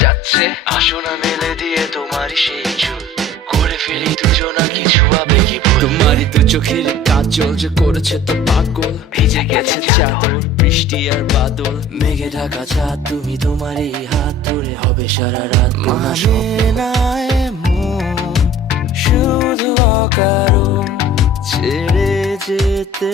যাচ্ছে, আসো না মেলে দিয়ে তোমারই সেই চুল, করে ফেলি দুজনা কিছু আবেগী ভুল। তোমারই তো চোখের কাজল যে করেছে তো পাগল, ভিজে গেছে চাদর বৃষ্টি আর বাদল, মেঘে ঢাকা চাঁদ তুমি তোমারই হাত ধরে হবে সারা রাত। মানে না এমন শুধু অকারণ ছেড়ে যেতে